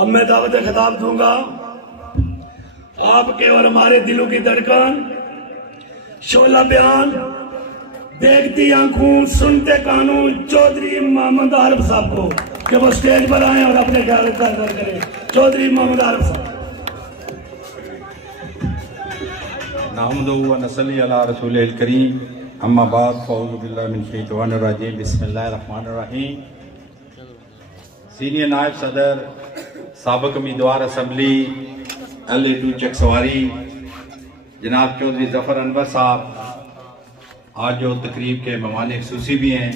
अब मैं दावत खिताब दूंगा। आपके और हमारे दिलों की धड़कन, शोला बयान, देखती आंखों सुनते कानों चौधरी मोहम्मद आरिफ साहब को कि वो स्टेज पर आए और अपने ख्याल करें। चौधरी मोहम्मद आरिफ साहब। नहमदुहु व नसल्ली अला रसूलिल करीम, अम्मा बाद, फ़अऊज़ु बिल्लाहि मिनश शैतानिर रजीम, बिस्मिल्लाहिर रहमानिर रहीम। सीनियर नायब सदर, साबिक़ उम्मीदवार असम्बली LA2 चकसवारी जनाब चौधरी ज़फ़र अनवर साहब, आज जो तकरीब के मेहमान ख़ुसूसी भी हैं,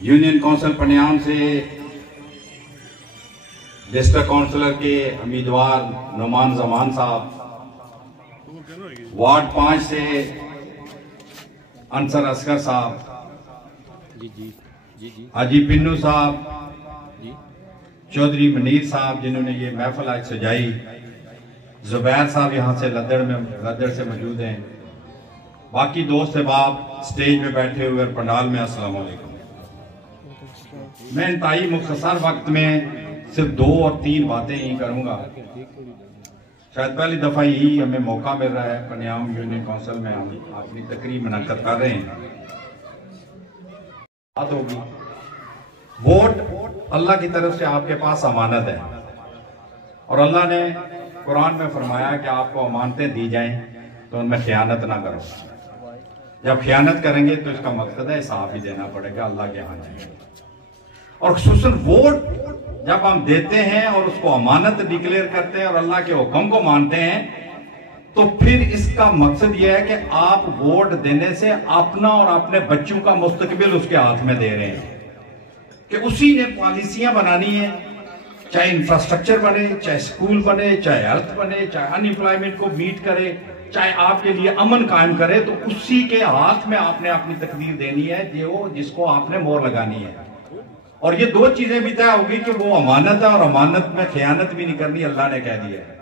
यूनियन कौंसिल पनियाम से डिस्ट्रिक्ट काउंसलर के उम्मीदवार नुमान जमान साहब, वार्ड 5 से अंसर असगर साहब, हाजी पिन्नू साहब, चौधरी मनीर साहब जिन्होंने ये महफिल आज सजाई, जुबैर साहब यहाँ से लद्दड़ से मौजूद हैं, बाकी दोस्त अहबाब स्टेज पे बैठे हुए और पंडाल में, अस्सलाम वालेकुम। मैं इंतहाई मुख्तसर वक्त में सिर्फ 2 और 3 बातें ही करूंगा। शायद पहली दफा यही हमें मौका मिल रहा है, पनियाम यूनियन काउंसिल में हम अपनी तकरीब मुनक्कद कर रहे हैं। बात होगी, वोट अल्लाह की तरफ से आपके पास अमानत है और अल्लाह ने कुरान में फरमाया कि आपको अमानतें दी जाएं तो उनमें खयानत ना करो। जब खयानत करेंगे तो इसका मकसद है हिसाब भी देना पड़ेगा अल्लाह के यहाँ जाएंगे। और खुसूसन वोट जब हम देते हैं और उसको अमानत डिक्लेयर करते हैं और अल्लाह के हुक्म को मानते हैं, तो फिर इसका मकसद यह है कि आप वोट देने से अपना और अपने बच्चों का मुस्तकबिल उसके हाथ में दे रहे हैं कि उसी ने पॉलिसियां बनानी है, चाहे इंफ्रास्ट्रक्चर बने, चाहे स्कूल बने, चाहे हेल्थ बने, चाहे अनएम्प्लॉयमेंट को मीट करे, चाहे आपके लिए अमन कायम करे, तो उसी के हाथ में आपने अपनी तकदीर देनी है जो जिसको आपने मोहर लगानी है। और ये 2 चीजें भी तय होगी कि वो अमानत है और अमानत में खयानत भी नहीं करनी, अल्लाह ने कह दिया है।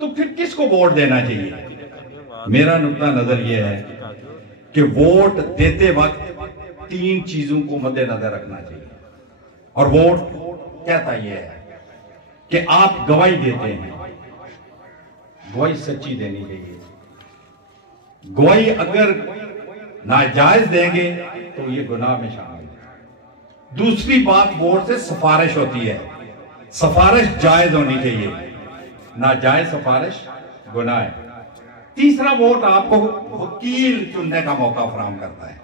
तो फिर किसको वोट देना चाहिए? मेरा नुक्ता नजर यह है कि वोट देते वक्त 3 चीजों को मद्देनजर रखना चाहिए। और वोट कहता यह है कि आप गवाही देते हैं, गवाही सच्ची देनी चाहिए। गवाही अगर नाजायज देंगे तो ये गुनाह में शामिल है। दूसरी बात, वोट से सिफारिश होती है, सिफारिश जायज होनी चाहिए, नाजायज सिफारिश गुनाह है। तीसरा, वोट आपको वकील चुनने का मौका फराहम करता है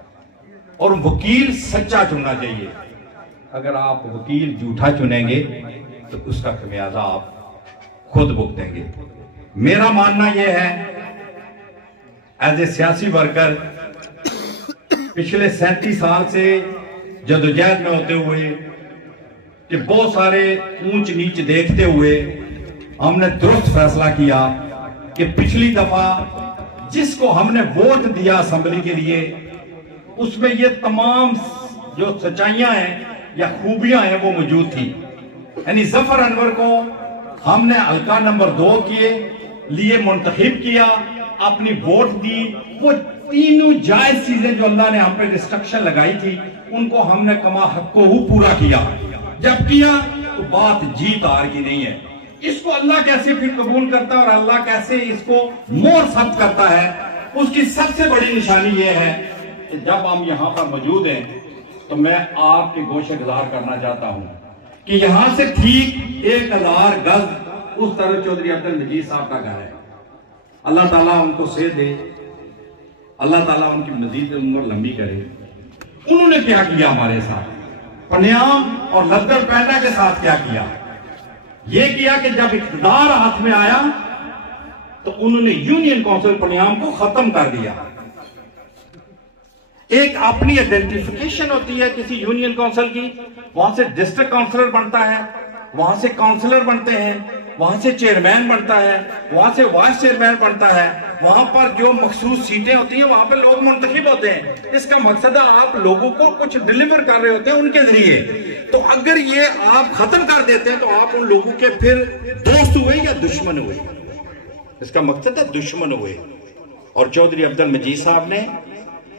और वकील सच्चा चुनना चाहिए। अगर आप वकील झूठा चुनेंगे तो उसका खमियाजा आप खुद भुगतेंगे। मेरा मानना यह है, एज ए सियासी वर्कर, पिछले 37 साल से जदोजहद में होते हुए कि बहुत सारे ऊंच नीच देखते हुए हमने दुरुस्त फैसला किया कि पिछली दफा जिसको हमने वोट दिया असेंबली के लिए, उसमें ये तमाम जो सच्चाइयां हैं या खूबियां हैं वो मौजूद थी। यानी ज़फ़र अनवर को हमने हल्का नंबर 2 के लिए मुंतखब किया, अपनी वोट दी। वो तीनों जायज चीजें जो अल्लाह ने हम पे रिस्ट्रिक्शन लगाई थी उनको हमने कमा हक़्क़ो पूरा किया। जब किया तो बात जीत हार की नहीं है। इसको अल्लाह कैसे फिर कबूल करता है और अल्लाह कैसे इसको मोहर सब्त करता है, उसकी सबसे बड़ी निशानी यह है कि जब हम यहाँ पर मौजूद हैं तो मैं आपके गोशे गुजार करना चाहता हूं कि यहां से ठीक 1000 गज उस तरह चौधरी अब्दुल मजीद साहब का घर है। अल्लाह ताला उनको सेहत दे, अल्लाह ताला उनकी मजीद उम्र लंबी करे। उन्होंने क्या किया हमारे साथ, पनियाम और लद्दड़ पैदा के साथ क्या किया? ये किया कि जब इक़्तिदार हाथ में आया तो उन्होंने यूनियन काउंसिल पनियाम को खत्म कर दिया। एक अपनी आइडेंटिफिकेशन होती है किसी यूनियन काउंसिल की, वहां से डिस्ट्रिक्ट काउंसिलर बनता है, वहां से काउंसिलर बनते हैं, वहां से चेयरमैन बनता है, वहां से वाइस चेयरमैन बनता है, वहां पर जो मखसूस सीटें होती हैं वहां पर लोग मुंतखब होते हैं। इसका मकसद है आप लोगों को कुछ डिलीवर कर रहे होते हैं उनके जरिए। तो अगर ये आप खत्म कर देते हैं तो आप उन लोगों के फिर दोस्त हुए या दुश्मन हुए? इसका मकसद है दुश्मन हुए। और चौधरी अब्दुल मजीद साहब ने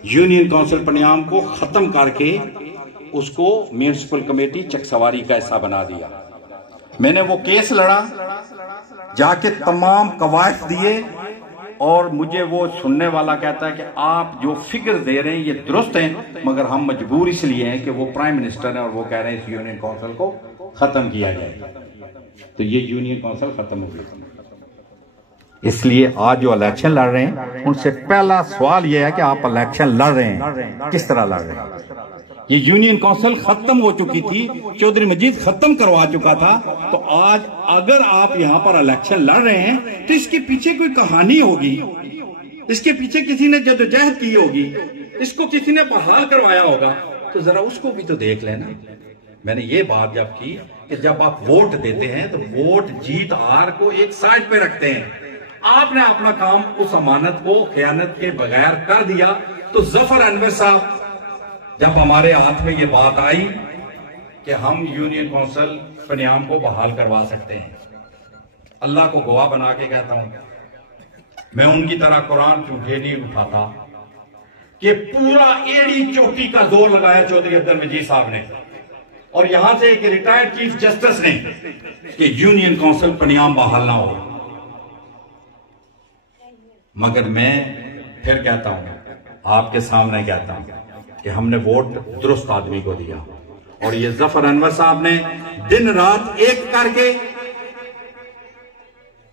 यूनियन काउंसिल पनियाम को खत्म करके उसको म्यूनिसिपल कमेटी चकसवारी का हिस्सा बना दिया। मैंने वो केस लड़ा, जाके तमाम कवायद दिए, और मुझे वो सुनने वाला कहता है कि आप जो फिक्र दे रहे हैं ये दुरुस्त है, मगर हम मजबूर इसलिए हैं कि वो प्राइम मिनिस्टर हैं और वो कह रहे हैं इस यूनियन काउंसिल को खत्म किया जाए। तो ये यूनियन काउंसिल खत्म हो गई। इसलिए आज जो इलेक्शन लड़ रहे हैं उनसे पहला सवाल यह है कि आप इलेक्शन लड़ रहे हैं किस तरह लड़ रहे हैं। ये यूनियन काउंसिल खत्म हो चुकी थी, चौधरी मजीद खत्म करवा चुका था। तो आज अगर आप यहां पर इलेक्शन लड़ रहे हैं तो इसके पीछे कोई कहानी होगी, इसके पीछे किसी ने जद्दोजहद की होगी, इसको किसी ने बहाल करवाया होगा, तो जरा उसको भी तो देख लेना। मैंने ये बात जब की कि जब आप वोट देते हैं तो वोट जीत हार को एक साइड पे रखते हैं। आपने अपना काम उस अमानत को खयानत के बगैर कर दिया। तो जफर अनवर साहब, जब हमारे हाथ में ये बात आई कि हम यूनियन काउंसिल पनियाम को बहाल करवा सकते हैं, अल्लाह को गवाह बना के कहता हूं, मैं उनकी तरह कुरान झूठे नहीं उठाता कि पूरा एड़ी चौकी का जोर लगाया चौधरी अब्दुल मजीद साहब ने और यहां से एक रिटायर्ड चीफ जस्टिस ने कि यूनियन काउंसिल पनियाम बहाल ना हो। मगर मैं फिर कहता हूं, आपके सामने कहता हूं कि हमने वोट दुरुस्त आदमी को दिया, और ये जफर अनवर साहब ने दिन रात एक करके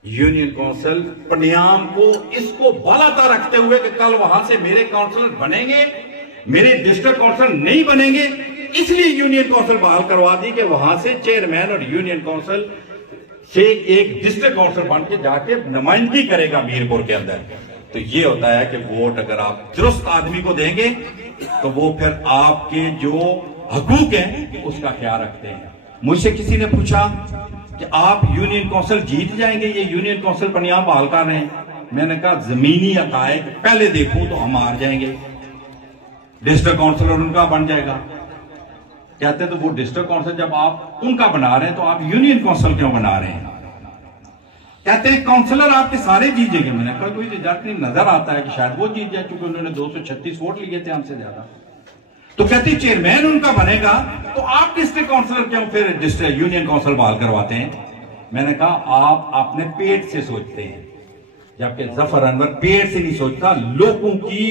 यूनियन काउंसिल पनियाम को इसको बालाता रखते हुए कि कल वहां से मेरे काउंसिलर बनेंगे, मेरे डिस्ट्रिक्ट काउंसिलर नहीं बनेंगे, इसलिए यूनियन काउंसिल बहाल करवा दी कि वहां से चेयरमैन और यूनियन काउंसिल से एक डिस्ट्रिक्ट काउंसिल बन के जाके नुमाइंदगी करेगा मीरपुर के अंदर। तो ये होता है कि वोट अगर आप दुरुस्त आदमी को देंगे तो वो फिर आपके जो हकूक हैं उसका ख्याल रखते हैं। मुझसे किसी ने पूछा कि आप यूनियन काउंसिल जीत जाएंगे, ये यूनियन काउंसिल पनियाम बहाल कर रहे हैं। मैंने कहा जमीनी हकायक पहले देखूं तो हम हार जाएंगे, डिस्ट्रिक्ट काउंसिलर उनका बन जाएगा। कहते तो वो डिस्ट्रिक्ट काउंसिल जब आप उनका बना रहे हैं तो आप यूनियन काउंसिल क्यों बना रहे हैं? कहते हैं काउंसिलर आपके सारे जीत जाएंगे। मैंने कहा कोई रिजल्ट नहीं नजर आता है कि शायद वो जीत जाए, क्योंकि उन्होंने 236 वोट लिए थे हमसे ज्यादा। तो कहते चेयरमैन उनका बनेगा तो आप डिस्ट्रिक्ट काउंसिलर क्यों फिर डिस्ट्रिक्ट यूनियन काउंसिल बहाल करवाते हैं? मैंने कहा आप अपने पेट से सोचते हैं, जबकि जफर अनवर पेट से नहीं सोचता, लोगों की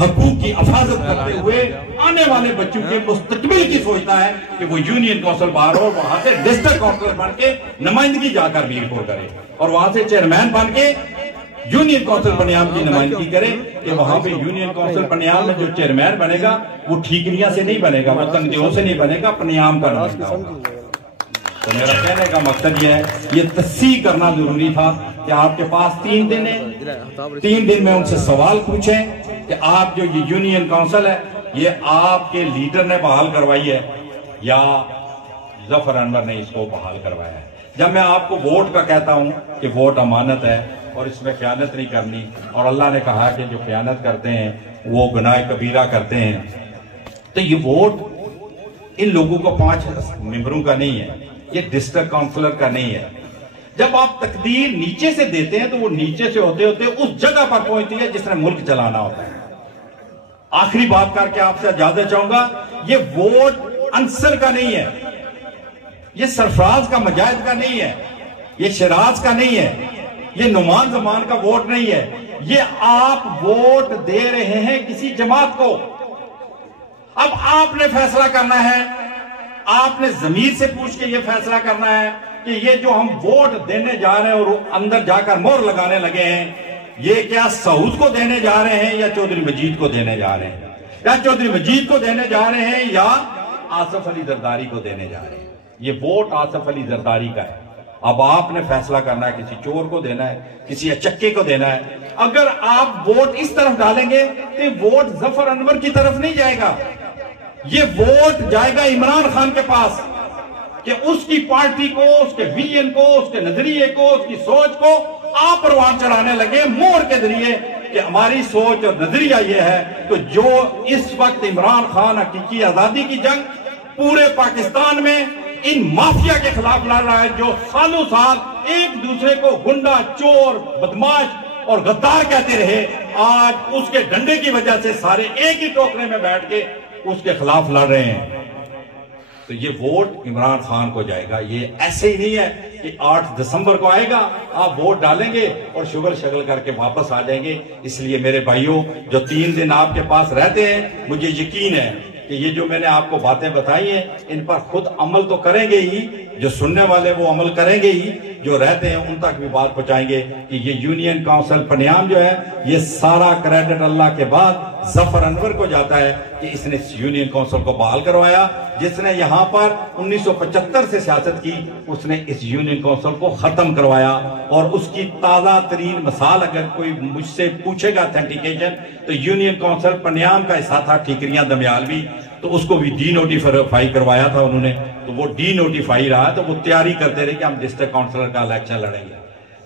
हकूक की हिफाजत करते हुए आने वाले बच्चों के मुस्तकबिल की सोचता है कि वो यूनियन काउंसिल बाहर हो, वहां से डिस्ट्रिक्ट काउंसिलर बन के नुमाइंदगी जाकर मीरपुर करे और वहां से चेयरमैन बन के यूनियन काउंसिल पनियाम की नुमाइंदगी करे कि वहां पे यूनियन काउंसिल पनियाम में जो चेयरमैन बनेगा वो ठीकरियां से नहीं बनेगा, वो तनख्वाहों से नहीं बनेगा, पनियाम का बनेगा। तो मेरा कहने का मकसद ये है, ये तस्सीह करना जरूरी था कि आपके पास 3 दिन है, 3 दिन में उनसे सवाल पूछें कि आप जो ये यूनियन काउंसिल है ये आपके लीडर ने बहाल करवाई है या जफर अनवर ने इसको बहाल करवाया है। जब मैं आपको वोट का कहता हूं कि वोट अमानत है और इसमें खयानत नहीं करनी, और अल्लाह ने कहा कि जो खयानत करते हैं वो गुनाह कबीरा करते हैं, तो ये वोट इन लोगों को 5 मेंबरों का नहीं है, ये डिस्ट्रिक्ट काउंसिलर का नहीं है। जब आप तकदीर नीचे से देते हैं तो वो नीचे से होते होते उस जगह पर पहुंचती है जिसने मुल्क चलाना होता है। आखिरी बात करके आपसे इजाजत चाहूंगा, ये वोट अंसर का नहीं है, ये सरफराज का मजाहिद का नहीं है, ये शराज का नहीं है, ये नुमान जमान का वोट नहीं है, ये आप वोट दे रहे हैं किसी जमात को। अब आपने फैसला करना है, आपने जमीर से पूछ के ये फैसला करना है कि ये जो हम वोट देने जा रहे हैं और अंदर जाकर मोहर लगाने लगे हैं, ये क्या सऊद को देने जा रहे हैं या चौधरी मजीद को देने जा रहे हैं, या चौधरी मजीद को देने जा रहे हैं या आसफ अली जरदारी को देने जा रहे हैं? ये वोट आसफ अली जरदारी का है। अब आपने फैसला करना है, किसी चोर को देना है, किसी अचक्के को देना है। अगर आप वोट इस तरफ डालेंगे तो वोट जफर अनवर की तरफ नहीं जाएगा, ये वोट जाएगा इमरान खान के पास कि उसकी पार्टी को, उसके विजन को, उसके नजरिए को, उसकी सोच को आप परवान चढ़ाने लगे मोहर के जरिए कि हमारी सोच और नजरिया यह है। तो जो इस वक्त इमरान खान हकीकी आजादी की जंग पूरे पाकिस्तान में इन माफिया के खिलाफ लड़ रहा है, जो सालों साल एक दूसरे को गुंडा, चोर, बदमाश और गद्दार कहते रहे, आज उसके डंडे की वजह से सारे एक ही टोकरे में बैठ के उसके खिलाफ लड़ रहे हैं। तो ये वोट इमरान खान को जाएगा। ये ऐसे ही नहीं है कि 8 दिसंबर को आएगा, आप वोट डालेंगे और शुगर शगल करके वापस आ जाएंगे। इसलिए मेरे भाइयों, जो 3 दिन आपके पास रहते हैं, मुझे यकीन है कि ये जो मैंने आपको बातें बताई हैं, इन पर खुद अमल तो करेंगे ही, जो सुनने वाले वो अमल करेंगे ही, जो रहते हैं उन तक भी बात पहुंचाएंगे कि ये यूनियन काउंसिल पनियाम जो है, ये सारा क्रेडिट अल्लाह के बाद जफर अनवर को जाता है कि इसने यूनियन काउंसिल को बहाल करवाया। जिसने यहां पर 1975 से सियासत की, उसने इस यूनियन काउंसिल को खत्म करवाया। और उसकी ताजा तरीन मिसाल अगर कोई मुझसे पूछेगा ऑथेंटिकेशन, तो यूनियन काउंसिल पनियाम का हिस्सा था ठीकरियां दमयालवी, तो उसको भी डी नोटिफाई करवाया था उन्होंने, तो वो डी नोटिफाई रहा। तो वो तैयारी करते रहे कि हम डिस्ट्रिक्ट काउंसिलर का इलेक्शन लड़ेंगे।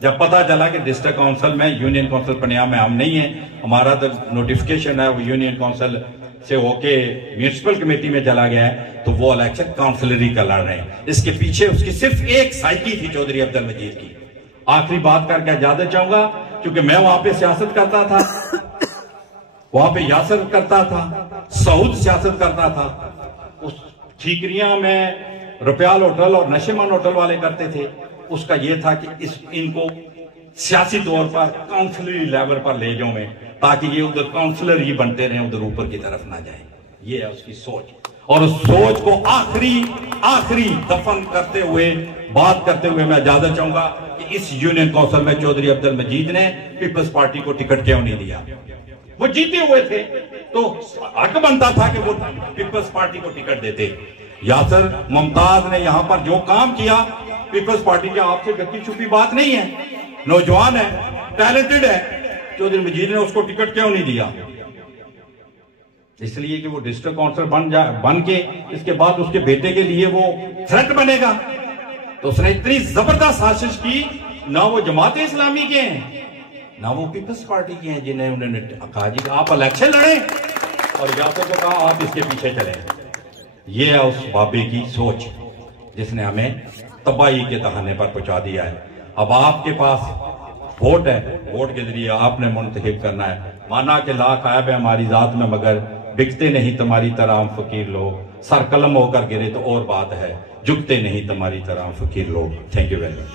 जब पता चला कि डिस्ट्रिक्ट काउंसिल में, यूनियन काउंसिल पनियाम में हम नहीं है, हमारा तो नोटिफिकेशन है वो यूनियन काउंसिल से होके म्यूनिसिपल कमेटी में चला गया है, तो वो इलेक्शन काउंसिलरी का लड़ रहे हैं। इसके पीछे उसकी सिर्फ एक साइकी थी चौधरी अब्दुल मजीद की। आखिरी बात करके इजाजत चाहूंगा, क्योंकि मैं वहां पे सियासत करता था, वहां पे यासर करता था, सऊद सियासत करता था। उस ठीकरियां में रुपयाल होटल और नशेमन होटल वाले करते थे। उसका यह था कि इनको सियासी तौर पर काउंसिलरी लेवल पर ले जाऊं मैं, ताकि ये उधर काउंसिलर ही बनते रहे, उधर ऊपर की तरफ ना जाए। ये है उसकी सोच। और उस सोच को आखिरी दफन करते हुए, बात करते हुए मैं इजाजत चाहूंगा कि इस यूनियन काउंसिल में चौधरी अब्दुल मजीद ने पीपल्स पार्टी को टिकट क्यों नहीं दिया? वो जीते हुए थे, तो हक बनता था कि वो पीपल्स पार्टी को टिकट देते। यासर मुमताज ने यहां पर जो काम किया, पीपल्स पार्टी की आपसे ढकी छुपी बात नहीं है, नौजवान है, टैलेंटेड है, चौधरी मजीद ने उसको टिकट क्यों नहीं दिया? इसलिए कि वो डिस्ट्रिक्ट काउंसिलर बन के इसके बाद उसके बेटे के लिए वो थ्रेट बनेगा। तो उसने इतनी जबरदस्त साजिश की, ना वो जमात इस्लामी के हैं, ना वो पीपल्स पार्टी के हैं, जिन्हें उन्होंने कहा जी आप इलेक्शन लड़े, और यासर को कहा आप इसके पीछे चले। ये है उस बाबे की सोच जिसने हमें तबाही के तहाने पर पहुंचा दिया है। अब आपके पास वोट है, वोट के जरिए आपने मुंतखब करना है। माना कि लाख आयब है हमारी जात में, मगर बिकते नहीं तुम्हारी तरह हम फकीर लोग। सर कलम होकर गिरे तो और बात है, झुकते नहीं तुम्हारी तरह फकीर लोग। Thank you very much.